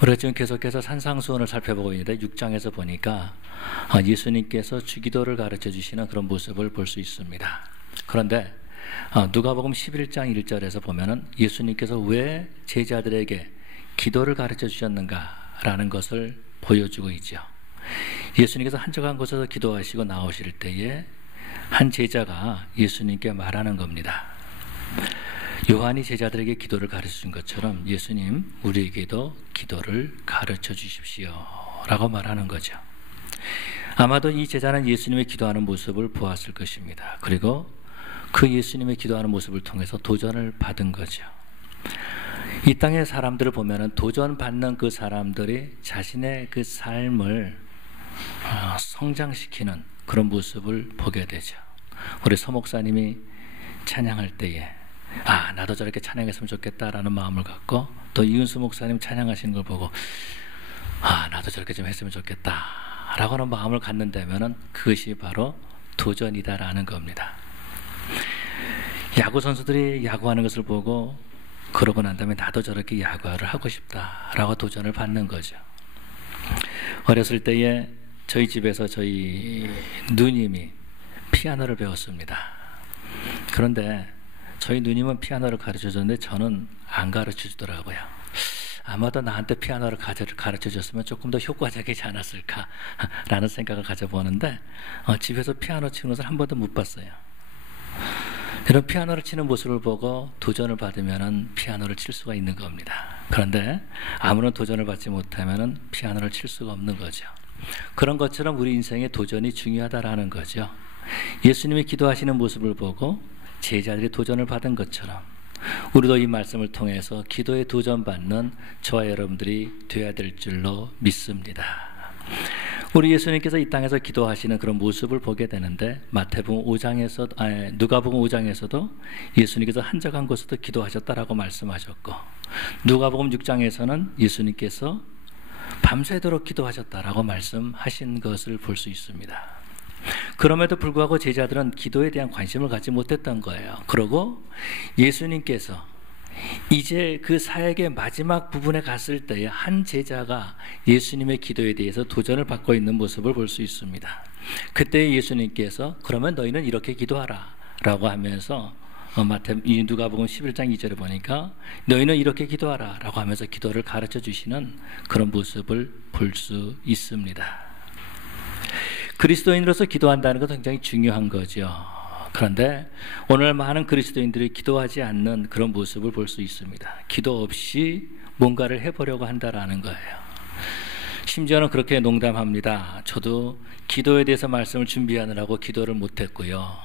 우리가 지금 계속해서 산상수훈을 살펴보고 있는데 6장에서 보니까 예수님께서 주기도를 가르쳐 주시는 그런 모습을 볼 수 있습니다. 그런데 누가복음 11장 1절에서 보면은 예수님께서 왜 제자들에게 기도를 가르쳐 주셨는가라는 것을 보여주고 있죠. 예수님께서 한적한 곳에서 기도하시고 나오실 때에 한 제자가 예수님께 말하는 겁니다. 요한이 제자들에게 기도를 가르쳐 준 것처럼 예수님 우리에게도 기도를 가르쳐 주십시오 라고 말하는 거죠. 아마도 이 제자는 예수님의 기도하는 모습을 보았을 것입니다. 그리고 그 예수님의 기도하는 모습을 통해서 도전을 받은 거죠. 이 땅의 사람들을 보면 도전받는 그 사람들이 자신의 그 삶을 성장시키는 그런 모습을 보게 되죠. 우리 서 목사님이 찬양할 때에 나도 저렇게 찬양했으면 좋겠다라는 마음을 갖고, 또 이윤수 목사님 찬양하시는 걸 보고 나도 저렇게 좀 했으면 좋겠다라고 하는 마음을 갖는다면 그것이 바로 도전이다라는 겁니다. 야구 선수들이 야구하는 것을 보고 그러고 난 다음에 나도 저렇게 야구를 하고 싶다라고 도전을 받는 거죠. 어렸을 때에 저희 집에서 저희 누님이 피아노를 배웠습니다. 그런데 저희 누님은 피아노를 가르쳐줬는데 저는 안 가르쳐주더라고요. 아마도 나한테 피아노를 가르쳐줬으면 조금 더 효과적이지 않았을까라는 생각을 가져보는데 집에서 피아노 치는 것을 한 번도 못 봤어요. 이런 피아노를 치는 모습을 보고 도전을 받으면 피아노를 칠 수가 있는 겁니다. 그런데 아무런 도전을 받지 못하면 피아노를 칠 수가 없는 거죠. 그런 것처럼 우리 인생의 도전이 중요하다라는 거죠. 예수님이 기도하시는 모습을 보고 제자들이 도전을 받은 것처럼 우리도 이 말씀을 통해서 기도에 도전받는 저와 여러분들이 되어야 될 줄로 믿습니다. 우리 예수님께서 이 땅에서 기도하시는 그런 모습을 보게 되는데 누가복음 5장에서도 예수님께서 한적한 곳에서 기도하셨다라고 말씀하셨고, 누가복음 6장에서는 예수님께서 밤새도록 기도하셨다라고 말씀하신 것을 볼 수 있습니다. 그럼에도 불구하고 제자들은 기도에 대한 관심을 갖지 못했던 거예요. 그러고 예수님께서 이제 그 사역의 마지막 부분에 갔을 때에 한 제자가 예수님의 기도에 대해서 도전을 받고 있는 모습을 볼 수 있습니다. 그때 예수님께서 그러면 너희는 이렇게 기도하라 라고 하면서 누가복음 11장 2절에 보니까 너희는 이렇게 기도하라 라고 하면서 기도를 가르쳐 주시는 그런 모습을 볼 수 있습니다. 그리스도인으로서 기도한다는 것은 굉장히 중요한 거죠. 그런데 오늘 많은 그리스도인들이 기도하지 않는 그런 모습을 볼 수 있습니다. 기도 없이 뭔가를 해보려고 한다라는 거예요. 심지어는 그렇게 농담합니다. 저도 기도에 대해서 말씀을 준비하느라고 기도를 못했고요.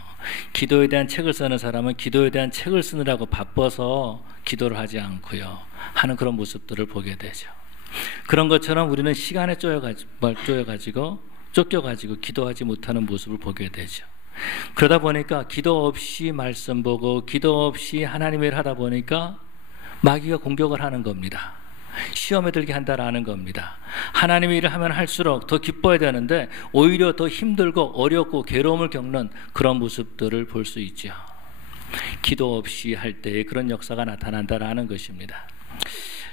기도에 대한 책을 쓰는 사람은 기도에 대한 책을 쓰느라고 바빠서 기도를 하지 않고요 하는 그런 모습들을 보게 되죠. 그런 것처럼 우리는 시간에 쫓겨가지고 기도하지 못하는 모습을 보게 되죠. 그러다 보니까 기도 없이 말씀 보고 기도 없이 하나님의 일 하다 보니까 마귀가 공격을 하는 겁니다. 시험에 들게 한다라는 겁니다. 하나님의 일을 하면 할수록 더 기뻐야 되는데 오히려 더 힘들고 어렵고 괴로움을 겪는 그런 모습들을 볼 수 있죠. 기도 없이 할 때에 그런 역사가 나타난다라는 것입니다.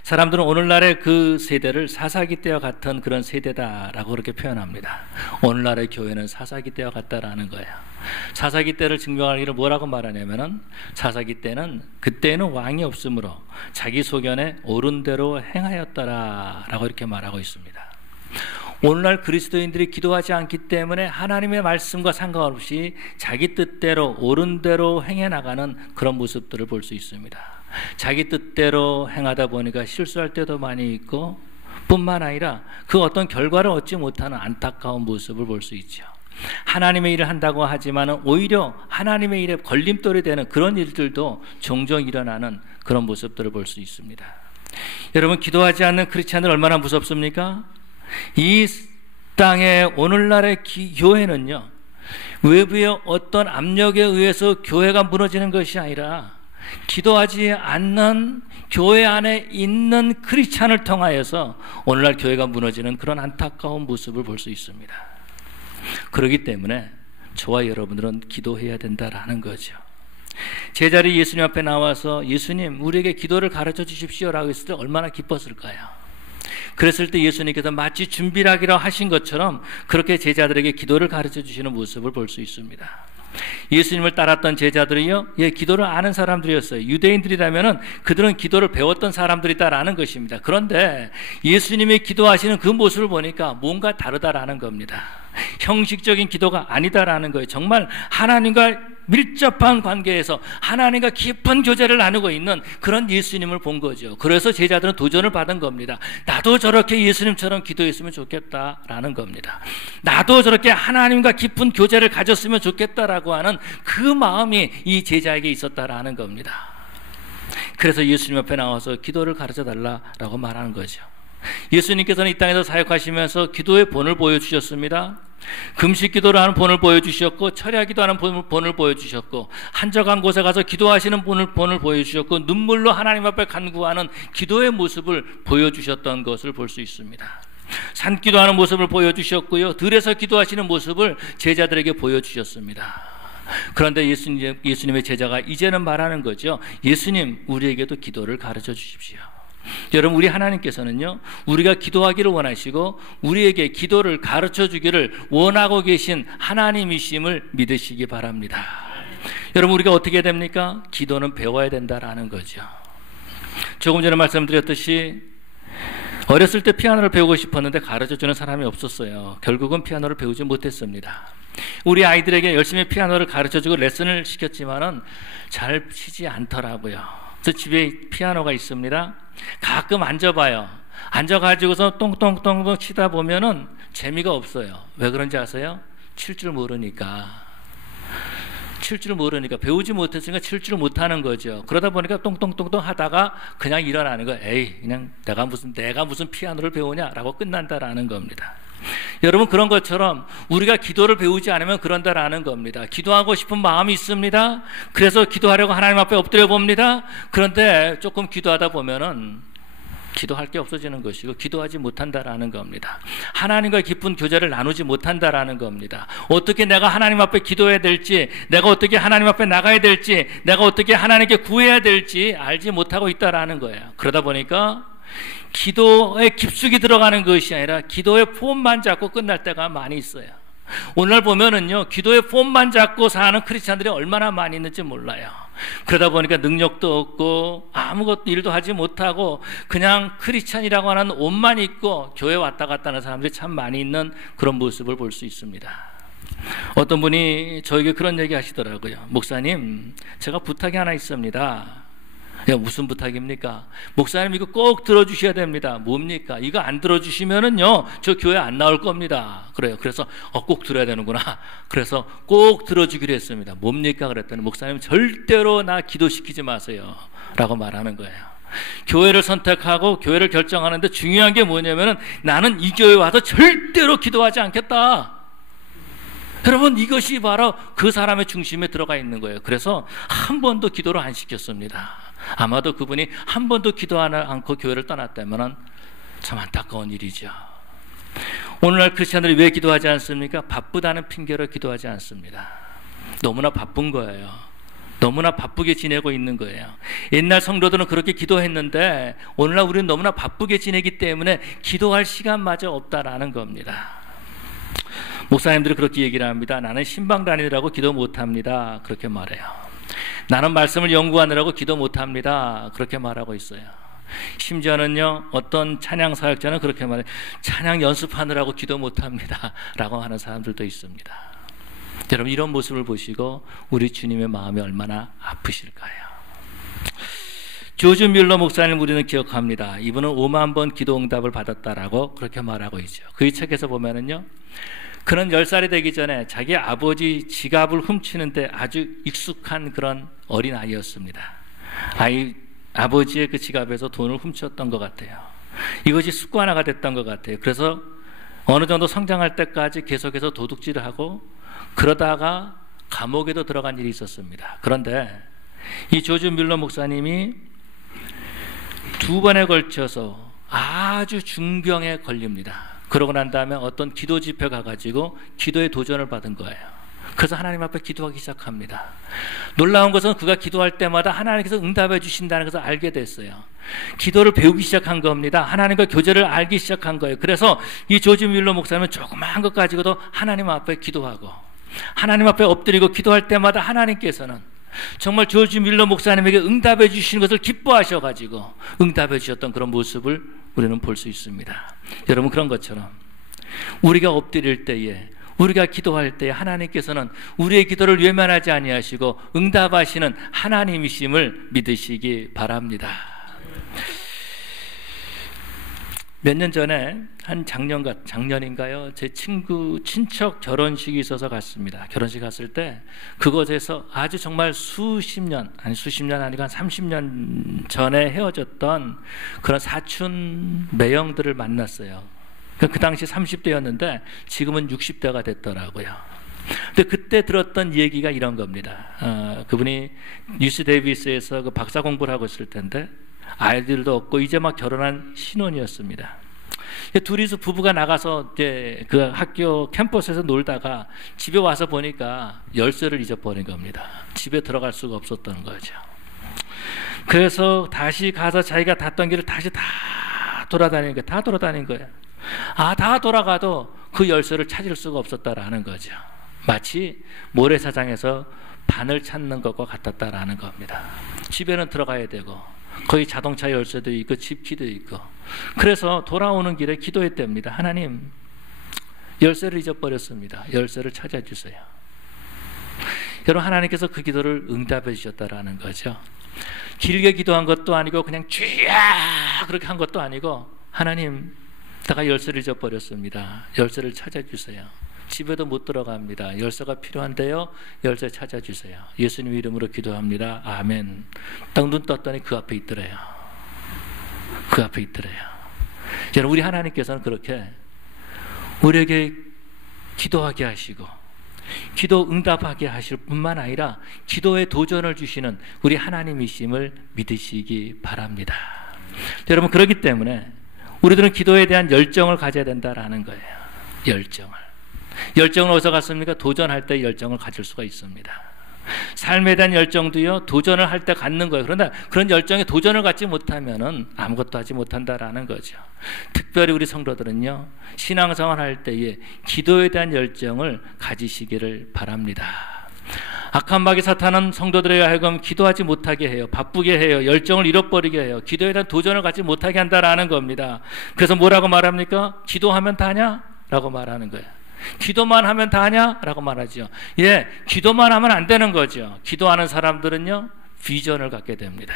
사람들은 오늘날의 그 세대를 사사기 때와 같은 그런 세대다라고 그렇게 표현합니다. 오늘날의 교회는 사사기 때와 같다라는 거예요. 사사기 때를 증명하기를 뭐라고 말하냐면은 사사기 때는 그때는 왕이 없으므로 자기 소견에 옳은 대로 행하였더라라고 이렇게 말하고 있습니다. 오늘날 그리스도인들이 기도하지 않기 때문에 하나님의 말씀과 상관없이 자기 뜻대로 옳은 대로 행해 나가는 그런 모습들을 볼 수 있습니다. 자기 뜻대로 행하다 보니까 실수할 때도 많이 있고 뿐만 아니라 그 어떤 결과를 얻지 못하는 안타까운 모습을 볼 수 있죠. 하나님의 일을 한다고 하지만 오히려 하나님의 일에 걸림돌이 되는 그런 일들도 종종 일어나는 그런 모습들을 볼 수 있습니다. 여러분, 기도하지 않는 크리스찬들 얼마나 무섭습니까? 이 땅의 오늘날의 교회는요, 외부의 어떤 압력에 의해서 교회가 무너지는 것이 아니라 기도하지 않는 교회 안에 있는 크리스찬을 통하여서 오늘날 교회가 무너지는 그런 안타까운 모습을 볼 수 있습니다. 그렇기 때문에 저와 여러분들은 기도해야 된다라는 거죠. 제자들이 예수님 앞에 나와서 예수님 우리에게 기도를 가르쳐 주십시오 라고 했을 때 얼마나 기뻤을까요? 그랬을 때 예수님께서 마치 준비를 하기로 하신 것처럼 그렇게 제자들에게 기도를 가르쳐 주시는 모습을 볼 수 있습니다. 예수님을 따랐던 제자들이요, 기도를 아는 사람들이었어요. 유대인들이라면은 그들은 기도를 배웠던 사람들이다라는 것입니다. 그런데 예수님의 기도하시는 그 모습을 보니까 뭔가 다르다라는 겁니다. 형식적인 기도가 아니다라는 거예요. 정말 하나님과 밀접한 관계에서 하나님과 깊은 교제를 나누고 있는 그런 예수님을 본 거죠. 그래서 제자들은 도전을 받은 겁니다. 나도 저렇게 예수님처럼 기도했으면 좋겠다라는 겁니다. 나도 저렇게 하나님과 깊은 교제를 가졌으면 좋겠다라고 하는 그 마음이 이 제자에게 있었다라는 겁니다. 그래서 예수님 앞에 나와서 기도를 가르쳐 달라라고 말하는 거죠. 예수님께서는 이 땅에서 사역하시면서 기도의 본을 보여주셨습니다. 금식 기도를 하는 본을 보여주셨고, 철야 기도하는 본을 보여주셨고, 한적한 곳에 가서 기도하시는 본을 보여주셨고, 눈물로 하나님 앞에 간구하는 기도의 모습을 보여주셨던 것을 볼 수 있습니다. 산기도하는 모습을 보여주셨고요, 들에서 기도하시는 모습을 제자들에게 보여주셨습니다. 그런데 예수님의 제자가 이제는 말하는 거죠. 예수님, 우리에게도 기도를 가르쳐 주십시오. 여러분, 우리 하나님께서는요, 우리가 기도하기를 원하시고 우리에게 기도를 가르쳐 주기를 원하고 계신 하나님이심을 믿으시기 바랍니다. 여러분, 우리가 어떻게 해야 됩니까? 기도는 배워야 된다라는 거죠. 조금 전에 말씀드렸듯이 어렸을 때 피아노를 배우고 싶었는데 가르쳐 주는 사람이 없었어요. 결국은 피아노를 배우지 못했습니다. 우리 아이들에게 열심히 피아노를 가르쳐 주고 레슨을 시켰지만은 잘 치지 않더라고요. 그래서 집에 피아노가 있습니다. 가끔 앉아봐요. 앉아가지고서 똥똥똥똥 치다 보면은 재미가 없어요. 왜 그런지 아세요? 칠 줄 모르니까. 배우지 못했으니까 칠 줄 못하는 거죠. 그러다 보니까 똥똥똥똥 하다가 그냥 일어나는 거예요. 에이, 그냥 내가 무슨 피아노를 배우냐라고 끝난다라는 겁니다. 여러분, 그런 것처럼 우리가 기도를 배우지 않으면 그런다라는 겁니다. 기도하고 싶은 마음이 있습니다. 그래서 기도하려고 하나님 앞에 엎드려 봅니다. 그런데 조금 기도하다 보면은 기도할 게 없어지는 것이고 기도하지 못한다라는 겁니다. 하나님과 깊은 교제를 나누지 못한다라는 겁니다. 어떻게 내가 하나님 앞에 기도해야 될지, 내가 어떻게 하나님 앞에 나가야 될지, 내가 어떻게 하나님께 구해야 될지 알지 못하고 있다라는 거예요. 그러다 보니까 기도에 깊숙이 들어가는 것이 아니라 기도의 폼만 잡고 끝날 때가 많이 있어요. 오늘날 보면은요, 기도의 폼만 잡고 사는 크리스찬들이 얼마나 많이 있는지 몰라요. 그러다 보니까 능력도 없고 아무것도 일도 하지 못하고 그냥 크리스찬이라고 하는 옷만 입고 교회 왔다 갔다 하는 사람들이 참 많이 있는 그런 모습을 볼 수 있습니다. 어떤 분이 저에게 그런 얘기 하시더라고요. 목사님, 제가 부탁이 하나 있습니다. 야, 무슨 부탁입니까? 목사님, 이거 꼭 들어주셔야 됩니다. 뭡니까? 이거 안 들어주시면은요, 저 교회 안 나올 겁니다. 그래요. 그래서 꼭 들어야 되는구나. 그래서 꼭 들어주기로 했습니다. 뭡니까? 그랬더니 목사님, 절대로 나 기도시키지 마세요 라고 말하는 거예요. 교회를 선택하고 교회를 결정하는데 중요한 게 뭐냐면은 나는 이 교회 와서 절대로 기도하지 않겠다. 여러분, 이것이 바로 그 사람의 중심에 들어가 있는 거예요. 그래서 한 번도 기도를 안 시켰습니다. 아마도 그분이 한 번도 기도하지 않고 교회를 떠났다면 참 안타까운 일이죠. 오늘날 크리스찬들이 왜 기도하지 않습니까? 바쁘다는 핑계로 기도하지 않습니다. 너무나 바쁜 거예요. 너무나 바쁘게 지내고 있는 거예요. 옛날 성도들은 그렇게 기도했는데 오늘날 우리는 너무나 바쁘게 지내기 때문에 기도할 시간마저 없다라는 겁니다. 목사님들이 그렇게 얘기를 합니다. 나는 신방 다니느라고 기도 못합니다. 그렇게 말해요. 나는 말씀을 연구하느라고 기도 못합니다. 그렇게 말하고 있어요. 심지어는요, 어떤 찬양 사역자는 그렇게 말해요. 찬양 연습하느라고 기도 못합니다 라고 하는 사람들도 있습니다. 여러분, 이런 모습을 보시고 우리 주님의 마음이 얼마나 아프실까요? 조지 뮬러 목사님 우리는 기억합니다. 이분은 5만 번 기도 응답을 받았다라고 그렇게 말하고 있죠. 그 책에서 보면은요, 그는 10살이 되기 전에 자기 아버지 지갑을 훔치는데 아주 익숙한 그런 어린아이였습니다. 아버지의 그 지갑에서 돈을 훔쳤던 것 같아요. 이것이 습관화가 됐던 것 같아요. 그래서 어느 정도 성장할 때까지 계속해서 도둑질을 하고 그러다가 감옥에도 들어간 일이 있었습니다. 그런데 이 조지 뮬러 목사님이 2번에 걸쳐서 아주 중병에 걸립니다. 그러고 난 다음에 어떤 기도 집회 가가지고 기도의 도전을 받은 거예요. 그래서 하나님 앞에 기도하기 시작합니다. 놀라운 것은 그가 기도할 때마다 하나님께서 응답해 주신다는 것을 알게 됐어요. 기도를 배우기 시작한 겁니다. 하나님과 교제를 알기 시작한 거예요. 그래서 이 조지 뮬러 목사님은 조그마한 것 가지고도 하나님 앞에 기도하고 하나님 앞에 엎드리고 기도할 때마다 하나님께서는 정말 조지 뮬러 목사님에게 응답해 주시는 것을 기뻐하셔가지고 응답해 주셨던 그런 모습을 우리는 볼 수 있습니다. 여러분, 그런 것처럼 우리가 엎드릴 때에, 우리가 기도할 때에 하나님께서는 우리의 기도를 외면하지 아니하시고 응답하시는 하나님이심을 믿으시기 바랍니다. 몇 년 전에 한 작년인가요? 제 친척 결혼식이 있어서 갔습니다. 결혼식 갔을 때 그곳에서 아주 정말 수십 년 아니고 한 30년 전에 헤어졌던 그런 사촌 매형들을 만났어요. 그 당시 30대였는데 지금은 60대가 됐더라고요. 근데 그때 들었던 얘기가 이런 겁니다. 그분이 뉴스 데이비스에서 그 박사 공부를 하고 있을 텐데 아이들도 없고 이제 막 결혼한 신혼이었습니다. 둘이서 부부가 나가서 이제 그 학교 캠퍼스에서 놀다가 집에 와서 보니까 열쇠를 잊어버린 겁니다. 집에 들어갈 수가 없었던 거죠. 그래서 다시 가서 자기가 탔던 길을 다시 다 돌아다닌 거예요. 다 돌아가도 그 열쇠를 찾을 수가 없었다라는 거죠. 마치 모래사장에서 바늘 찾는 것과 같았다라는 겁니다. 집에는 들어가야 되고 거기 자동차 열쇠도 있고 집 키도 있고, 그래서 돌아오는 길에 기도했답니다. 하나님, 열쇠를 잊어버렸습니다. 열쇠를 찾아주세요. 여러분, 하나님께서 그 기도를 응답해 주셨다라는 거죠. 길게 기도한 것도 아니고 그냥 쥐야 그렇게 한 것도 아니고, 하나님, 내가 열쇠를 잊어버렸습니다. 열쇠를 찾아주세요. 집에도 못 들어갑니다. 열쇠가 필요한데요. 열쇠 찾아주세요. 예수님 이름으로 기도합니다. 아멘. 딱 눈 떴더니 그 앞에 있더래요. 그 앞에 있더래요. 여러분, 우리 하나님께서는 그렇게 우리에게 기도하게 하시고 기도 응답하게 하실 뿐만 아니라 기도에 도전을 주시는 우리 하나님이심을 믿으시기 바랍니다. 여러분, 그렇기 때문에 우리들은 기도에 대한 열정을 가져야 된다라는 거예요. 열정은 어디서 갔습니까? 도전할 때 열정을 가질 수가 있습니다. 삶에 대한 열정도요, 도전을 할 때 갖는 거예요. 그러나 그런 열정에 도전을 갖지 못하면은 아무것도 하지 못한다라는 거죠. 특별히 우리 성도들은요, 신앙생활 할 때에 기도에 대한 열정을 가지시기를 바랍니다. 악한 마귀 사탄은 성도들에게 하여금 기도하지 못하게 해요. 바쁘게 해요. 열정을 잃어버리게 해요. 기도에 대한 도전을 갖지 못하게 한다라는 겁니다. 그래서 뭐라고 말합니까? 기도하면 다냐? 라고 말하는 거예요. 기도만 하면 다냐? 라고 말하죠. 기도만 하면 안 되는 거죠. 기도하는 사람들은요, 비전을 갖게 됩니다.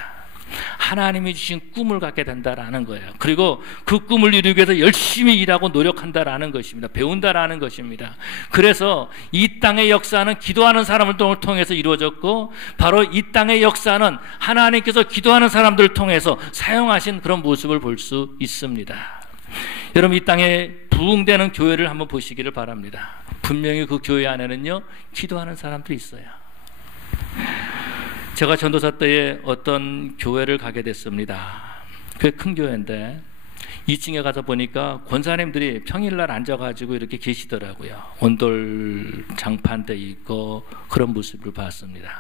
하나님이 주신 꿈을 갖게 된다라는 거예요. 그리고 그 꿈을 이루기 위해서 열심히 일하고 노력한다라는 것입니다. 배운다라는 것입니다. 그래서 이 땅의 역사는 기도하는 사람을 통해서 이루어졌고, 바로 이 땅의 역사는 하나님께서 기도하는 사람들을 통해서 사용하신 그런 모습을 볼 수 있습니다. 여러분, 이 땅에 부흥되는 교회를 한번 보시기를 바랍니다. 분명히 그 교회 안에는요, 기도하는 사람들이 있어요. 제가 전도사 때에 어떤 교회를 가게 됐습니다. 꽤 큰 교회인데 2층에 가서 보니까 권사님들이 평일날 앉아가지고 이렇게 계시더라고요. 온돌 장판대 있고 그런 모습을 봤습니다.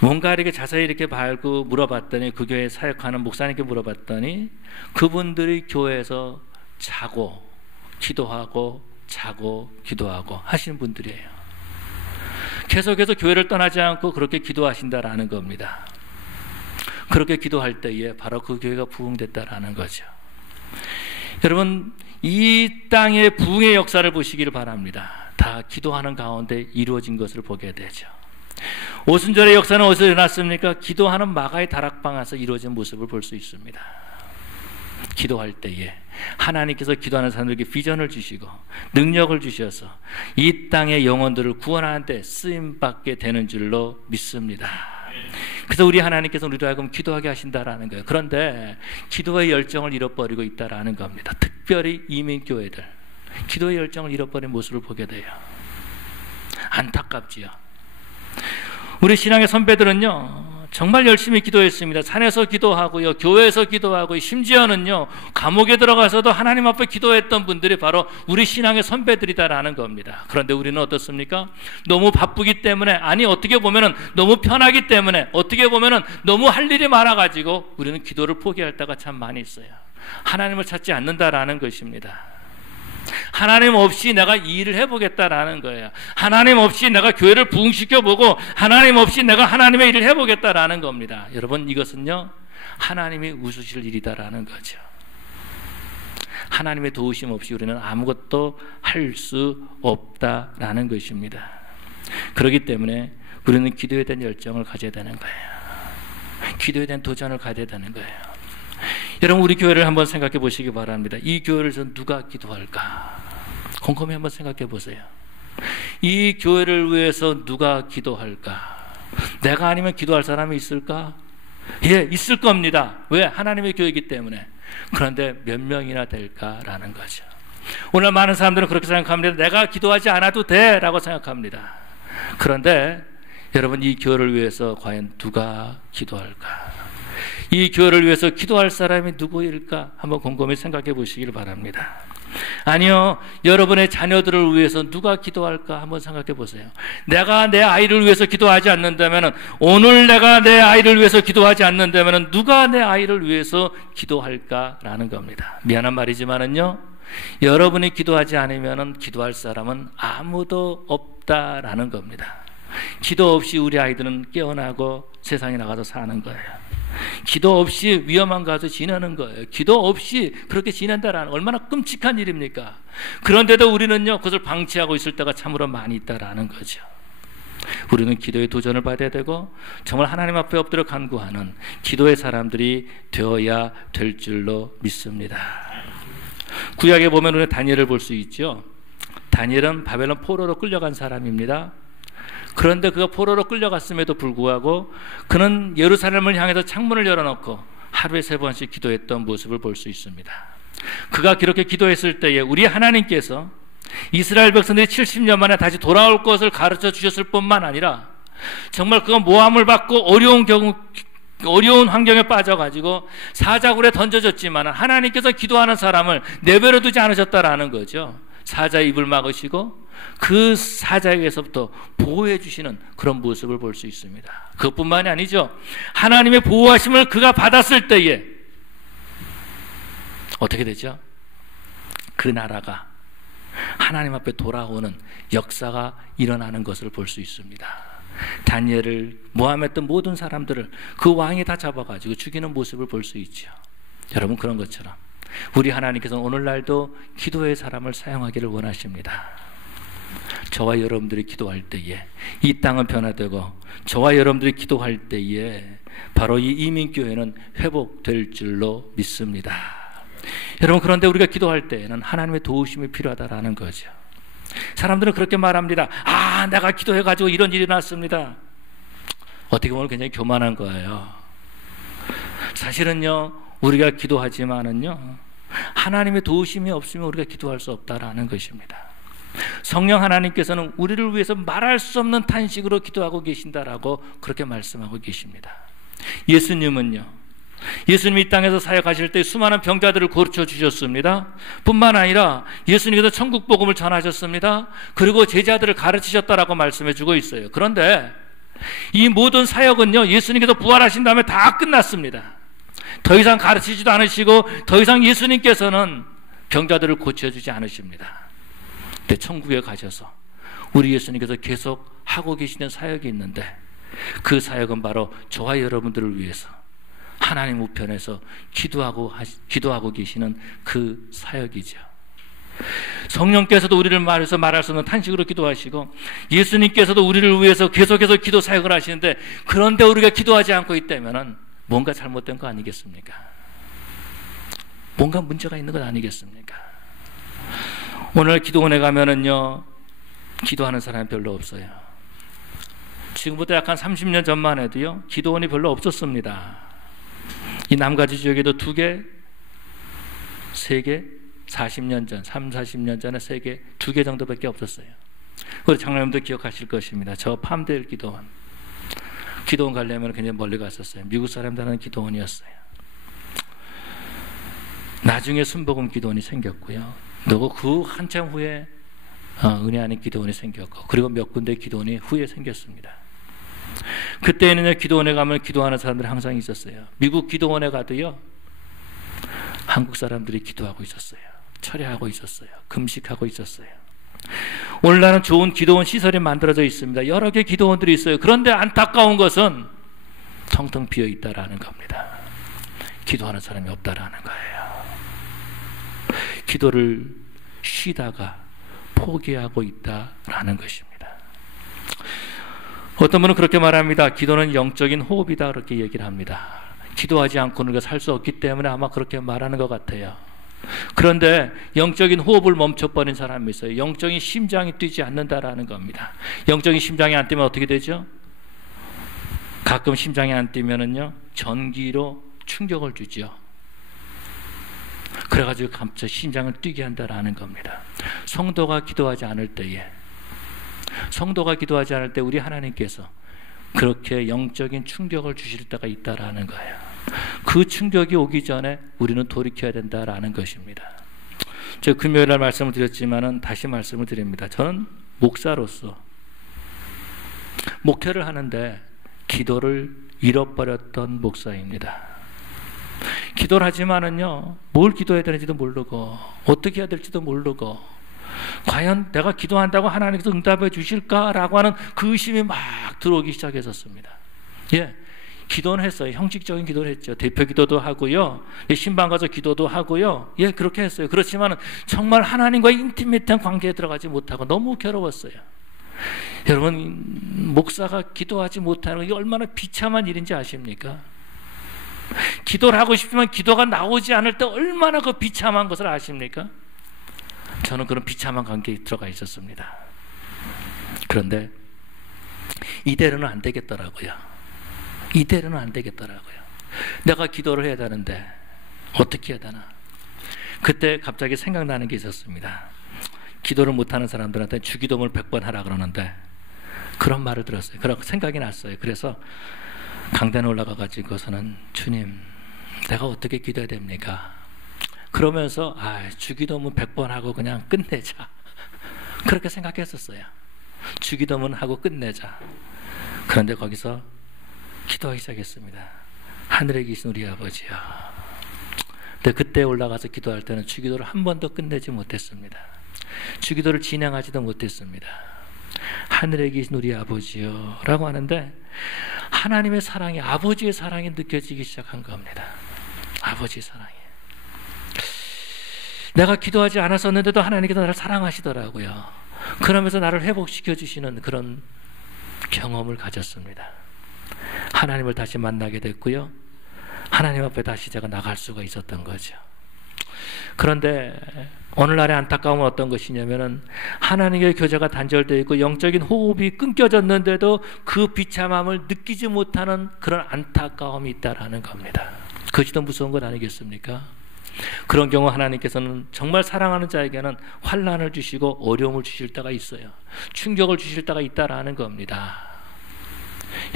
뭔가 이렇게 자세히 이렇게 밟고 물어봤더니, 그 교회에 사역하는 목사님께 물어봤더니 그분들이 교회에서 자고 기도하고 자고 기도하고 하시는 분들이에요. 계속해서 교회를 떠나지 않고 그렇게 기도하신다라는 겁니다. 그렇게 기도할 때에 바로 그 교회가 부흥됐다라는 거죠. 여러분, 이 땅의 부흥의 역사를 보시기를 바랍니다. 다 기도하는 가운데 이루어진 것을 보게 되죠. 오순절의 역사는 어디서 일어났습니까? 기도하는 마가의 다락방에서 이루어진 모습을 볼 수 있습니다. 기도할 때에 하나님께서 기도하는 사람들에게 비전을 주시고 능력을 주셔서 이 땅의 영혼들을 구원하는 데 쓰임받게 되는 줄로 믿습니다. 그래서 우리 하나님께서 우리로 하여금 기도하게 하신다라는 거예요. 그런데 기도의 열정을 잃어버리고 있다라는 겁니다. 특별히 이민교회들, 기도의 열정을 잃어버린 모습을 보게 돼요. 안타깝지요. 우리 신앙의 선배들은요, 정말 열심히 기도했습니다. 산에서 기도하고요, 교회에서 기도하고, 심지어는요 감옥에 들어가서도 하나님 앞에 기도했던 분들이 바로 우리 신앙의 선배들이다라는 겁니다. 그런데 우리는 어떻습니까? 너무 바쁘기 때문에, 아니 어떻게 보면은 너무 편하기 때문에, 어떻게 보면은 너무 할 일이 많아가지고 우리는 기도를 포기할 때가 참 많이 있어요. 하나님을 찾지 않는다라는 것입니다. 하나님 없이 내가 이 일을 해보겠다라는 거예요. 하나님 없이 내가 교회를 부흥시켜보고, 하나님 없이 내가 하나님의 일을 해보겠다라는 겁니다. 여러분, 이것은요 하나님이 웃으실 일이다라는 거죠. 하나님의 도우심 없이 우리는 아무것도 할 수 없다라는 것입니다. 그렇기 때문에 우리는 기도에 대한 열정을 가져야 되는 거예요. 기도에 대한 도전을 가져야 되는 거예요. 여러분, 우리 교회를 한번 생각해 보시기 바랍니다. 이 교회를 누가 기도할까? 곰곰이 한번 생각해 보세요. 이 교회를 위해서 누가 기도할까? 내가 아니면 기도할 사람이 있을까? 예, 있을 겁니다. 왜? 하나님의 교회이기 때문에. 그런데 몇 명이나 될까라는 거죠. 오늘 많은 사람들은 그렇게 생각합니다. 내가 기도하지 않아도 돼 라고 생각합니다. 그런데 여러분, 이 교회를 위해서 과연 누가 기도할까? 이 교회를 위해서 기도할 사람이 누구일까? 한번 곰곰이 생각해 보시길 바랍니다. 아니요, 여러분의 자녀들을 위해서 누가 기도할까? 한번 생각해 보세요. 내가 내 아이를 위해서 기도하지 않는다면, 오늘 내가 내 아이를 위해서 기도하지 않는다면 누가 내 아이를 위해서 기도할까라는 겁니다. 미안한 말이지만은요, 여러분이 기도하지 않으면 기도할 사람은 아무도 없다라는 겁니다. 기도 없이 우리 아이들은 깨어나고 세상에 나가서 사는 거예요. 기도 없이 위험한 가서 지내는 거예요. 기도 없이 그렇게 지낸다라는, 얼마나 끔찍한 일입니까? 그런데도 우리는요 그것을 방치하고 있을 때가 참으로 많이 있다라는 거죠. 우리는 기도의 도전을 받아야 되고, 정말 하나님 앞에 엎드려 간구하는 기도의 사람들이 되어야 될 줄로 믿습니다. 구약에 보면 우리 다니엘을 볼 수 있죠. 다니엘은 바벨론 포로로 끌려간 사람입니다. 그런데 그가 포로로 끌려갔음에도 불구하고 그는 예루살렘을 향해서 창문을 열어놓고 하루에 3번씩 기도했던 모습을 볼 수 있습니다. 그가 그렇게 기도했을 때에 우리 하나님께서 이스라엘 백성들이 70년 만에 다시 돌아올 것을 가르쳐 주셨을 뿐만 아니라, 정말 그가 모함을 받고 어려운 환경에 빠져가지고 사자굴에 던져졌지만 하나님께서 기도하는 사람을 내버려 두지 않으셨다라는 거죠. 사자의 입을 막으시고 그 사자에게서부터 보호해 주시는 그런 모습을 볼 수 있습니다. 그것뿐만이 아니죠. 하나님의 보호하심을 그가 받았을 때에 어떻게 되죠? 그 나라가 하나님 앞에 돌아오는 역사가 일어나는 것을 볼 수 있습니다. 다니엘을 모함했던 모든 사람들을 그 왕이 다 잡아가지고 죽이는 모습을 볼 수 있죠. 여러분, 그런 것처럼 우리 하나님께서는 오늘날도 기도의 사람을 사용하기를 원하십니다. 저와 여러분들이 기도할 때에 이 땅은 변화되고, 저와 여러분들이 기도할 때에 바로 이 이민교회는 회복될 줄로 믿습니다. 여러분, 그런데 우리가 기도할 때에는 하나님의 도우심이 필요하다라는 거죠. 사람들은 그렇게 말합니다. 아, 내가 기도해가지고 이런 일이 났습니다. 어떻게 보면 굉장히 교만한 거예요. 사실은요, 우리가 기도하지만은요, 하나님의 도우심이 없으면 우리가 기도할 수 없다라는 것입니다. 성령 하나님께서는 우리를 위해서 말할 수 없는 탄식으로 기도하고 계신다라고 그렇게 말씀하고 계십니다. 예수님은요, 예수님이 이 땅에서 사역하실 때 수많은 병자들을 고쳐주셨습니다. 뿐만 아니라 예수님께서 천국 복음을 전하셨습니다. 그리고 제자들을 가르치셨다라고 말씀해주고 있어요. 그런데 이 모든 사역은요, 예수님께서 부활하신 다음에 다 끝났습니다. 더 이상 가르치지도 않으시고 더 이상 예수님께서는 병자들을 고쳐주지 않으십니다. 근데 천국에 가셔서 우리 예수님께서 계속 하고 계시는 사역이 있는데, 그 사역은 바로 저와 여러분들을 위해서 하나님 우편에서 기도하고 계시는 그 사역이죠. 성령께서도 우리를 말할 수 없는 탄식으로 기도하시고, 예수님께서도 우리를 위해서 계속해서 기도 사역을 하시는데, 그런데 우리가 기도하지 않고 있다면 뭔가 잘못된 거 아니겠습니까? 뭔가 문제가 있는 것 아니겠습니까? 오늘 기도원에 가면은요, 기도하는 사람이 별로 없어요. 지금부터 약 한 30년 전만 해도요, 기도원이 별로 없었습니다. 이 남가주 지역에도 2개, 3개, 40년 전, 40년 전에 3개, 2개 정도밖에 없었어요. 우리 장로님도 기억하실 것입니다. 저 팜데일 기도원. 기도원 가려면 굉장히 멀리 갔었어요. 미국 사람들은 기도원이었어요. 나중에 순복음 기도원이 생겼고요. 그리고 그 한참 후에 은혜 안에 기도원이 생겼고, 그리고 몇 군데 기도원이 후에 생겼습니다. 그때는 기도원에 가면 기도하는 사람들이 항상 있었어요. 미국 기도원에 가도요, 한국 사람들이 기도하고 있었어요. 철야하고 있었어요. 금식하고 있었어요. 오늘날은 좋은 기도원 시설이 만들어져 있습니다. 여러 개 기도원들이 있어요. 그런데 안타까운 것은 텅텅 비어 있다라는 겁니다. 기도하는 사람이 없다라는 거예요. 기도를 쉬다가 포기하고 있다라는 것입니다. 어떤 분은 그렇게 말합니다. 기도는 영적인 호흡이다, 그렇게 얘기를 합니다. 기도하지 않고는 우리가 살 수 없기 때문에 아마 그렇게 말하는 것 같아요. 그런데 영적인 호흡을 멈춰버린 사람이 있어요. 영적인 심장이 뛰지 않는다라는 겁니다. 영적인 심장이 안 뛰면 어떻게 되죠? 가끔 심장이 안 뛰면은요, 전기로 충격을 주죠. 그래가지고 갑자기 심장을 뛰게 한다라는 겁니다. 성도가 기도하지 않을 때에, 성도가 기도하지 않을 때 우리 하나님께서 그렇게 영적인 충격을 주실 때가 있다라는 거예요. 그 충격이 오기 전에 우리는 돌이켜야 된다라는 것입니다. 제가 금요일 날 말씀을 드렸지만은 다시 말씀을 드립니다. 저는 목사로서 목회를 하는데 기도를 잃어버렸던 목사입니다. 기도를 하지만은요, 뭘 기도해야 되는지도 모르고 어떻게 해야 될지도 모르고, 과연 내가 기도한다고 하나님께서 응답해 주실까라고 하는 그 의심이 막 들어오기 시작했었습니다. 예, 기도는 했어요. 형식적인 기도를 했죠. 대표 기도도 하고요, 신방 가서 기도도 하고요. 예, 그렇게 했어요. 그렇지만 정말 하나님과의 인티메이트한 관계에 들어가지 못하고 너무 괴로웠어요. 여러분, 목사가 기도하지 못하는 게 얼마나 비참한 일인지 아십니까? 기도를 하고 싶으면 기도가 나오지 않을 때 얼마나 그 비참한 것을 아십니까? 저는 그런 비참한 관계에 들어가 있었습니다. 그런데 이대로는 안 되겠더라고요. 이대로는 안 되겠더라고요. 내가 기도를 해야 되는데 어떻게 해야 되나? 그때 갑자기 생각나는 게 있었습니다. 기도를 못하는 사람들한테 주기도문을 100번 하라 그러는데 그런 말을 들었어요. 그런 생각이 났어요. 그래서 강단에 올라가가지고서는 주님, 내가 어떻게 기도해야 됩니까? 그러면서 주기도문 100번 하고 그냥 끝내자, 그렇게 생각했었어요. 주기도문 하고 끝내자. 그런데 거기서 기도하기 시작했습니다. 하늘에 계신 우리 아버지요. 근데 그때 올라가서 기도할 때는 주기도를 한 번도 끝내지 못했습니다. 주기도를 진행하지도 못했습니다. 하늘에 계신 우리 아버지요 라고 하는데 하나님의 사랑이, 아버지의 사랑이 느껴지기 시작한 겁니다. 아버지의 사랑이. 내가 기도하지 않았었는데도 하나님께서 나를 사랑하시더라고요. 그러면서 나를 회복시켜 주시는 그런 경험을 가졌습니다. 하나님을 다시 만나게 됐고요, 하나님 앞에 다시 제가 나갈 수가 있었던 거죠. 그런데 오늘날의 안타까움은 어떤 것이냐면은 하나님의 교제가 단절되어 있고 영적인 호흡이 끊겨졌는데도 그 비참함을 느끼지 못하는 그런 안타까움이 있다라는 겁니다. 그것이 더 무서운 것 아니겠습니까? 그런 경우 하나님께서는 정말 사랑하는 자에게는 환난을 주시고 어려움을 주실 때가 있어요. 충격을 주실 때가 있다라는 겁니다.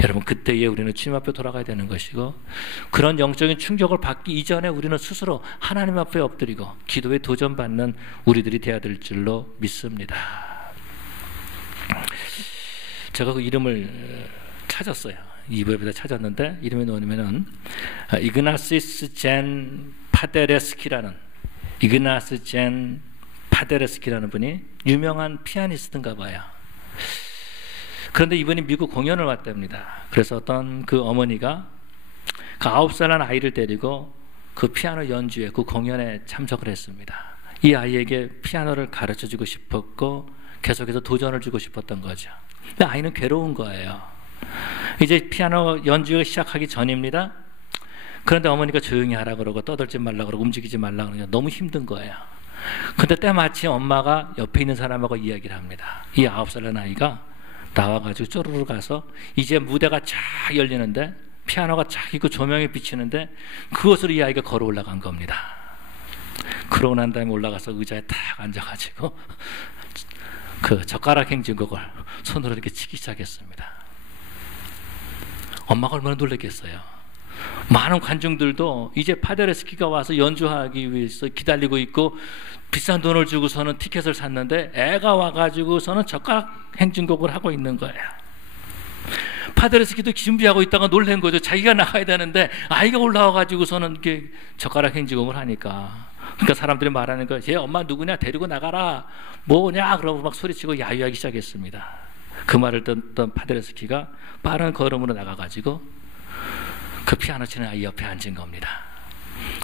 여러분, 그때에 우리는 주님 앞에 돌아가야 되는 것이고, 그런 영적인 충격을 받기 이전에 우리는 스스로 하나님 앞에 엎드리고 기도에 도전받는 우리들이 되어야 될 줄로 믿습니다. 제가 그 이름을 찾았어요. 이브에다 찾았는데 이름이 뭐냐면은 이그나시스 젠 파데레스키라는, 이그나스 젠 파데레스키라는 분이 유명한 피아니스트인가 봐요. 그런데 이분이 미국 공연을 왔답니다. 그래서 어떤 그 어머니가 그 9살 난 아이를 데리고 그 피아노 연주회, 그 공연에 참석을 했습니다. 이 아이에게 피아노를 가르쳐 주고 싶었고 계속해서 도전을 주고 싶었던 거죠. 근데 아이는 괴로운 거예요. 이제 피아노 연주가 시작하기 전입니다. 그런데 어머니가 조용히 하라 그러고 떠들지 말라 그러고 움직이지 말라 그러니까 너무 힘든 거예요. 근데 때마침 엄마가 옆에 있는 사람하고 이야기를 합니다. 이 9살 난 아이가 나와가지고 쪼르르 가서 이제 무대가 쫙 열리는데 피아노가 쫙 있고 조명이 비치는데 그것으로 이 아이가 걸어 올라간 겁니다. 그러고 난 다음에 올라가서 의자에 탁 앉아가지고 그 젓가락 행진곡을 손으로 이렇게 치기 시작했습니다. 엄마가 얼마나 놀랐겠어요. 많은 관중들도 이제 파데레스키가 와서 연주하기 위해서 기다리고 있고 비싼 돈을 주고서는 티켓을 샀는데 애가 와가지고서는 젓가락 행진곡을 하고 있는 거예요. 파데레스키도 준비하고 있다가 놀란 거죠. 자기가 나가야 되는데 아이가 올라와가지고서는 이렇게 젓가락 행진곡을 하니까. 그러니까 사람들이 말하는 거예요. 쟤 엄마 누구냐? 데리고 나가라. 뭐냐? 그러고 막 소리치고 야유하기 시작했습니다. 그 말을 듣던 파데레스키가 빠른 걸음으로 나가가지고 그 피아노 치는 아이 옆에 앉은 겁니다.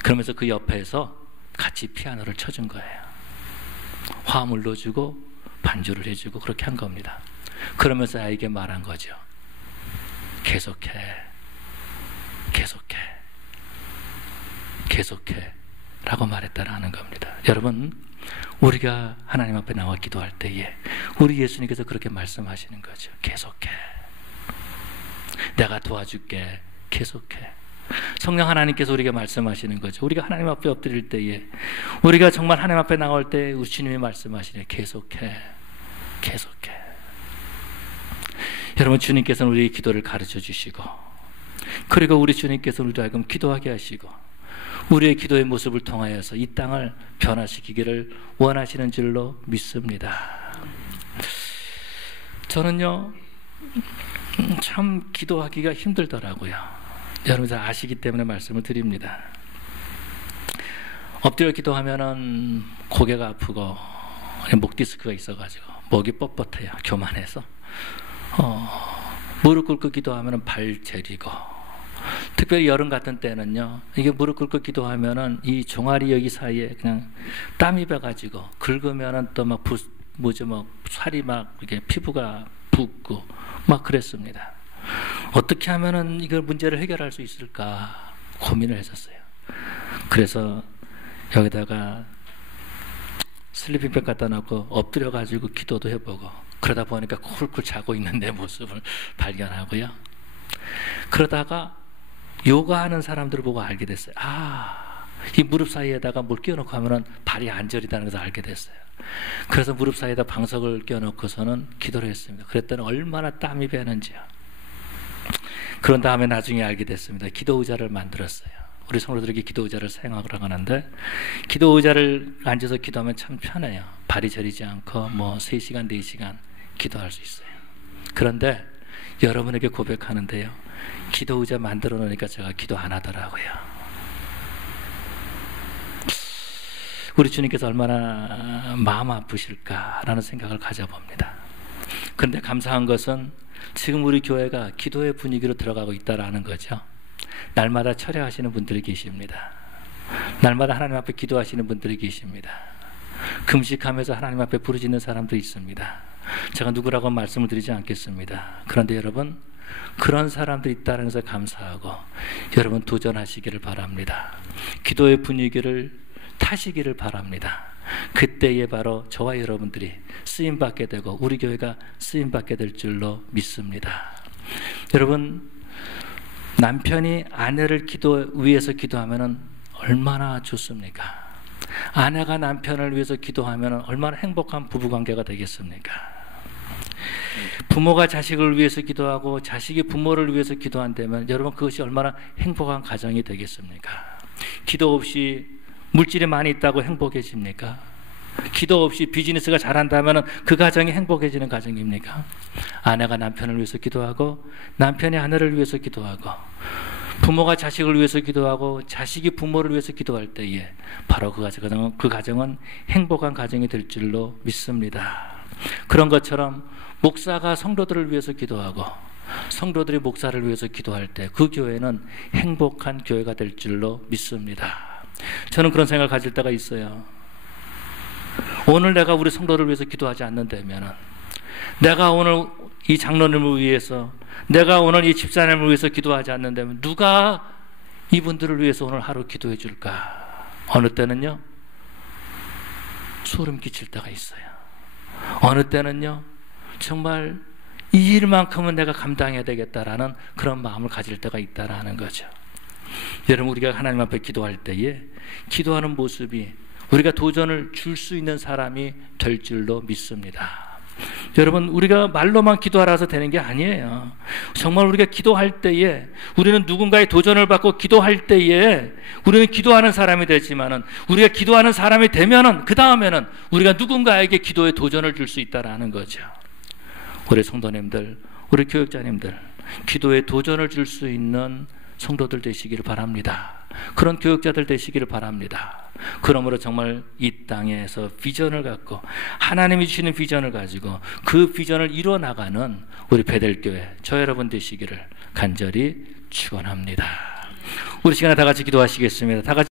그러면서 그 옆에서 같이 피아노를 쳐준 거예요. 화음을 넣어주고 반주를 해주고 그렇게 한 겁니다. 그러면서 아이에게 말한 거죠. 계속해, 계속해, 계속해 라고 말했다라는 겁니다. 여러분, 우리가 하나님 앞에 나와 기도할 때에 우리 예수님께서 그렇게 말씀하시는 거죠. 계속해, 내가 도와줄게, 계속해. 성령 하나님께서 우리에게 말씀하시는 거죠. 우리가 하나님 앞에 엎드릴 때에, 우리가 정말 하나님 앞에 나올 때 우리 주님이 말씀하시네. 계속해, 계속해. 여러분, 주님께서는 우리의 기도를 가르쳐 주시고, 그리고 우리 주님께서는 우리를 하여금 기도하게 하시고, 우리의 기도의 모습을 통하여서 이 땅을 변화시키기를 원하시는 줄로 믿습니다. 저는요, 참 기도하기가 힘들더라고요. 여러분 잘 아시기 때문에 말씀을 드립니다. 엎드려 기도하면은 고개가 아프고 목 디스크가 있어가지고 목이 뻣뻣해요. 교만해서 무릎 꿇고 기도하면은 발 저리고, 특별히 여름 같은 때는요, 이게 무릎 꿇고 기도하면은 이 종아리 여기 사이에 그냥 땀이 배가지고 긁으면은 또 막 살이 막 이렇게 피부가 붓고 막 그랬습니다. 어떻게 하면은 이걸 문제를 해결할 수 있을까 고민을 했었어요. 그래서 여기다가 슬리핑백 갖다 놓고 엎드려 가지고 기도도 해보고, 그러다 보니까 쿨쿨 자고 있는 내 모습을 발견하고요. 그러다가 요가하는 사람들을 보고 알게 됐어요. 이 무릎 사이에다가 뭘 끼워놓고 하면은 발이 안 저리다는 것을 알게 됐어요. 그래서 무릎 사이에다 방석을 끼워놓고서는 기도를 했습니다. 그랬더니 얼마나 땀이 배는지요. 그런 다음에 나중에 알게 됐습니다. 기도 의자를 만들었어요. 우리 성도들에게 기도 의자를 사용하라고 하는데, 기도 의자를 앉아서 기도하면 참 편해요. 발이 저리지 않고 3시간, 4시간 기도할 수 있어요. 그런데 여러분에게 고백하는데요, 기도 의자 만들어 놓으니까 제가 기도 안 하더라고요. 우리 주님께서 얼마나 마음 아프실까라는 생각을 가져봅니다. 그런데 감사한 것은 지금 우리 교회가 기도의 분위기로 들어가고 있다라는 거죠. 날마다 철야하시는 분들이 계십니다. 날마다 하나님 앞에 기도하시는 분들이 계십니다. 금식하면서 하나님 앞에 부르짖는 사람도 있습니다. 제가 누구라고 말씀을 드리지 않겠습니다. 그런데 여러분, 그런 사람들이 있다는 것을 감사하고 여러분 도전하시기를 바랍니다. 기도의 분위기를 타시기를 바랍니다. 그때에 바로 저와 여러분들이 쓰임받게 되고 우리 교회가 쓰임받게 될 줄로 믿습니다. 여러분, 남편이 아내를 위해서 기도하면 얼마나 좋습니까? 아내가 남편을 위해서 기도하면 얼마나 행복한 부부관계가 되겠습니까? 부모가 자식을 위해서 기도하고 자식이 부모를 위해서 기도한다면 여러분, 그것이 얼마나 행복한 가정이 되겠습니까? 기도 없이 물질이 많이 있다고 행복해집니까? 기도 없이 비즈니스가 잘한다면 그 가정이 행복해지는 가정입니까? 아내가 남편을 위해서 기도하고 남편이 아내를 위해서 기도하고 부모가 자식을 위해서 기도하고 자식이 부모를 위해서 기도할 때에 바로 그 가정은 행복한 가정이 될 줄로 믿습니다. 그런 것처럼 목사가 성도들을 위해서 기도하고 성도들이 목사를 위해서 기도할 때 그 교회는 행복한 교회가 될 줄로 믿습니다. 저는 그런 생각을 가질 때가 있어요. 오늘 내가 우리 성도를 위해서 기도하지 않는다면, 내가 오늘 이 장로님을 위해서, 내가 오늘 이 집사님을 위해서 기도하지 않는다면 누가 이분들을 위해서 오늘 하루 기도해 줄까? 어느 때는요, 소름 끼칠 때가 있어요. 어느 때는요, 정말 이 일만큼은 내가 감당해야 되겠다라는 그런 마음을 가질 때가 있다라는 거죠. 여러분, 우리가 하나님 앞에 기도할 때에 기도하는 모습이 우리가 도전을 줄 수 있는 사람이 될 줄로 믿습니다. 여러분, 우리가 말로만 기도하라서 되는 게 아니에요. 정말 우리가 기도할 때에 우리는 누군가의 도전을 받고 기도할 때에 우리는 기도하는 사람이 되지만은 우리가 기도하는 사람이 되면은 그 다음에는 우리가 누군가에게 기도의 도전을 줄 수 있다라는 거죠. 우리 성도님들, 우리 교육자님들, 기도의 도전을 줄 수 있는 성도들 되시기를 바랍니다. 그런 교육자들 되시기를 바랍니다. 그러므로 정말 이 땅에서 비전을 갖고 하나님이 주시는 비전을 가지고 그 비전을 이루어 나가는 우리 베델교회 저 여러분 되시기를 간절히 축원합니다. 우리 시간에 다 같이 기도하시겠습니다. 다 같이